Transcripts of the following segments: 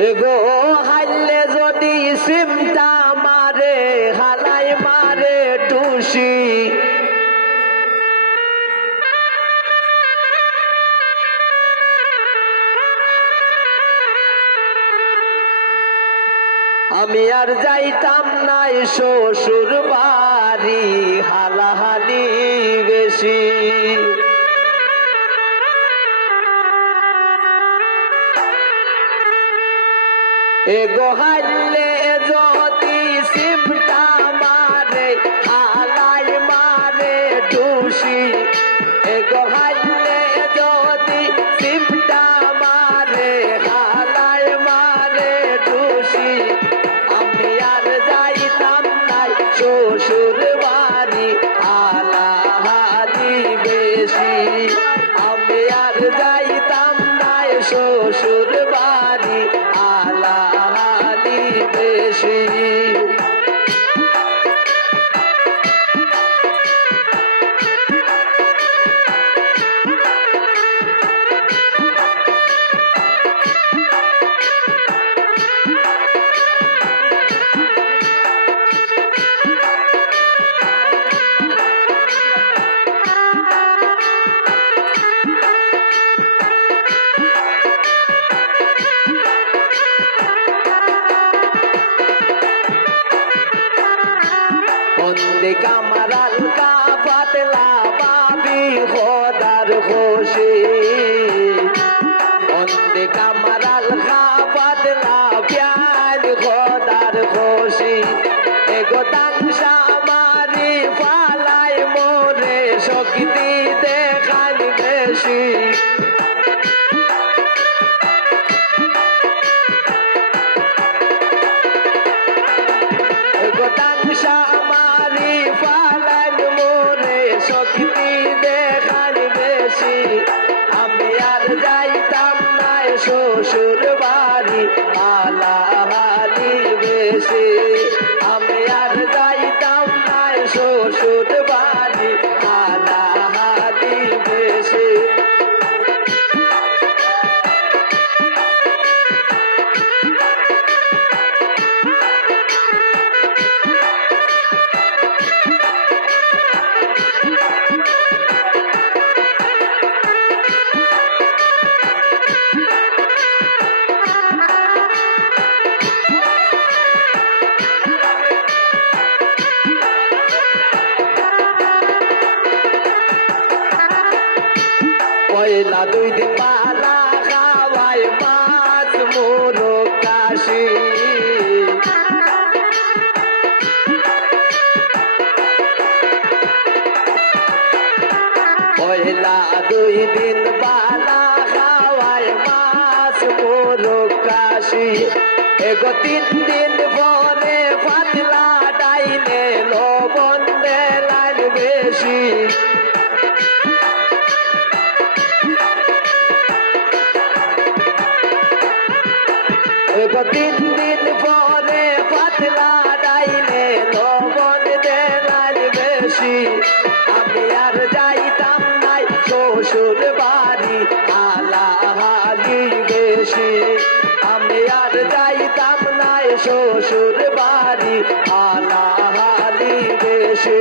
এগো হাইলে যদি সিমটা মারে হালাই মারে টুসি আমি আর যাইতাম নাই শ্বশুর বাড়ি হালাহালি বেশি এগো হাইলে যদি সিমটা মারে হালাই মারে টুসি এগো হাইলে যদি সিমটা মারে হালাই মারে টুসি আমি আর যাইতাম নাই শ্বশুর বাড়ি হালাহালি বেশি আমি আর যাইতাম নাই শ্বশুর বাড়ি হালাহালি বেশি বন্দে কামারাল কা পাতলা বাবি খোদার খুশি বন্দে কামারাল কা পাতলা প্যার খোদার খুশি এগো তাংশা মারি ফালাই মোরে শক্তি দেখাল বেশি এগো তাংশা মারি ফালাই মোরে শক্তি দেখাল বেশি আমি আর যাইতাম নাই শ্বশুর বাড়ি হালাহালি বেশি আমি আর যাইতাম নাই শ্বশুর বাড়ি হালাহালি বেশি পয়লা দুই দিন পালা খাওয়ায় মাছ মোরগ কাশি পয়লা দুই দিন পালা খাওয়ায় মাছ মোরগ কাশি এগো তিন দিন পরে পাতলা ডাইনে লবণ দেলার বেশি এগো তিন দিন পরে পাতলা ডাইনে লবণ দেলার বেশি আমি আর যাইতাম নাই শ্বশুর বাড়ি হালাহালি বেশি আমি আর যাইতাম নাই শ্বশুর বাড়ি হালাহালি বেশি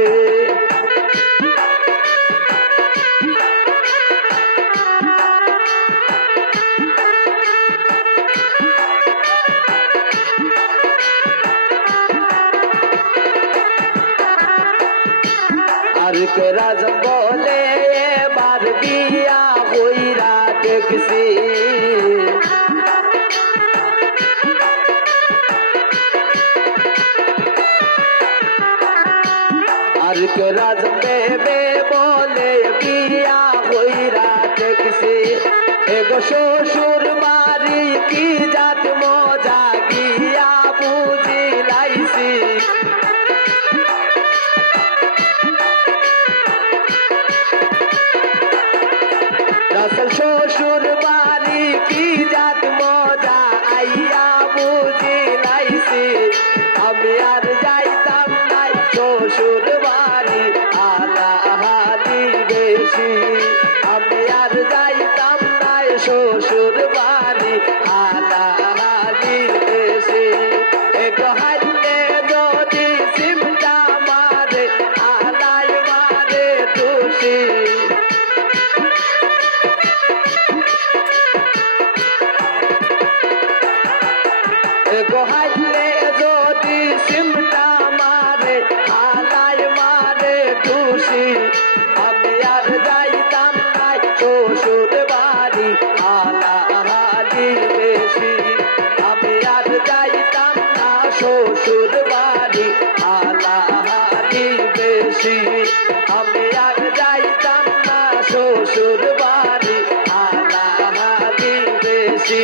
আর কে রাজন বলে এবার বিয়া হইরা দেখছি আর কে রাজন দেবে বলে বিয়া হইরা দেখছি এগো শ্বশুর বাড়ি কি জাত মজা গিয়া বুঝি লাইছি রাসেল শ্বশুর বাড়ি কি জাত মজা আইয়া বুঝি লাইছি আমি আর যাইতাম নাই শ্বশুর বাড়ি হালাহালি বেশি আমি আর যাইতাম নাই শ্বশুর বাড়ি হালাহালি শ্বশুর বাড়ি হালাহালি বেশি আমি আর যাইতাম না শ্বশুর বাড়ি হালাহালি বেশি